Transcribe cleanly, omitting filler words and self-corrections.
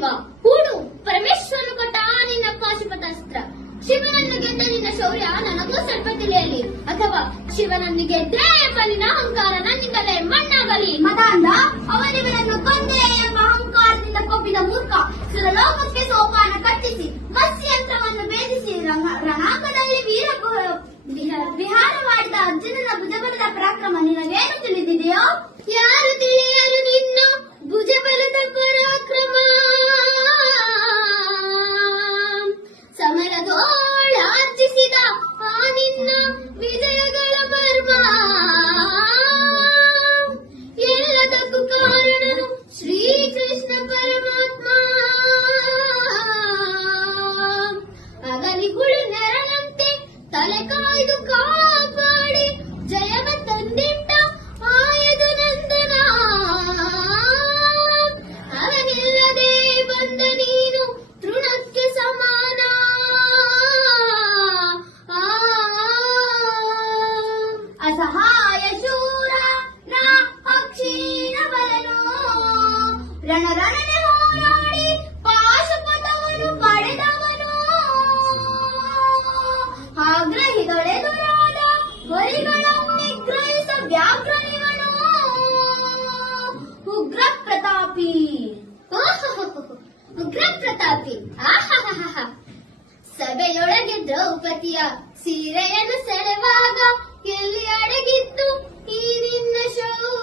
ಶಿವ ಹೂಡು ಪರಮೇಶ್ವರನು ಕೊಟ್ಟ ನಿನ್ನ ಪಾಶುಪತಾಸ್ತ್ರ. ಶಿವನನ್ನು ಗೆದ್ದ ನಿನ್ನ ಶೌರ್ಯ ನನಗೂ ಸ್ವಲ್ಪ ತಿಳಿಯಲಿ, ಅಥವಾ ಶಿವನನ್ನು ಗೆದ್ದೆ ಎಂಬ ನಿನ್ನ ಅಹಂಕಾರ ನನ್ನಿಂದಲೇ ಮಣ್ಣಾಗಲಿ. ಮತಾಂಧ, ಅವನಿವನನ್ನು ಕೊಂದೆ ಎಂಬ ಅಹಂಕಾರದಿಂದ ಕೊಬ್ಬಿದ ಮೂರ್ಖ ಸುರಲೋಕಕ್ಕೆ ಸೋಪಾನ ಕಟ್ಟಿಸಿ ಮತ್ಸ್ಯಂತ್ರವನ್ನು ಭೇದಿಸಿ ರಣಾಂಗದಲ್ಲಿ ವಿಹಾರ ಮಾಡಿದ ಅರ್ಜುನನ ಭುಜಬಲದ ಪರಾಕ್ರಮ ನಿನಗೇನು ತಿಳಿದಿದೆಯೋ? ಯಾರು ತಿಳಿಯರು ನಿನ್ನ ಭುಜಬಲದ ಪರಾಕ್ರಮ. ಸಮರದೋಳಾರ್ಜಿಸಿದ ಆ ನಿನ್ನ ವಿಜಯಗಳ ಮರ್ಮ. ಎಲ್ಲದಕ್ಕೂ ಕಾರಣನು ಶ್ರೀಕೃಷ್ಣ ಪರಮಾತ್ಮ. ಅಗಲಿಗುಳು ನೆರಳಂತೆ ತಲೆ ಕಾಯ್ದು ಕಾಪಾಡಿ ಜಯವ ತಂದಿಟ್ಟ ಆಯದು ನಂದನ. ಅವನಿಲ್ಲದೆ ಬಂದ ನೀನು ತೃಣಕ್ಕೆ ಸಮಾನ. ಅಸಹಾಯ ಶೂರ ನಾ ಅಕ್ಷೀಣ ಬಲನು ರಣರಣನೆ ಹೋರಾಡಿ ಪಾಶುಪತವನ್ನು ಪಡೆದವನು. ಆಗ್ರಹಿಗಳೆದುರಾದ ಹೊರಿಗಳನ್ನು ನಿಗ್ರಹಿಸ ವ್ಯಾಘ್ರನಿವನು. ಉಗ್ರ ಪ್ರತಾಪಿ. ಉಗ್ರ ಪ್ರತಾಪಿ. ಸಭೆಯೊಳಗೆ ದ್ರೌಪದಿಯ ಸೀರೆಯನ್ನು ಸೆಳೆವಾಗ ಎಲ್ಲಿ ಅಡಗಿತ್ತು ಈ ನಿನ್ನ ಶೌರ್ಯ.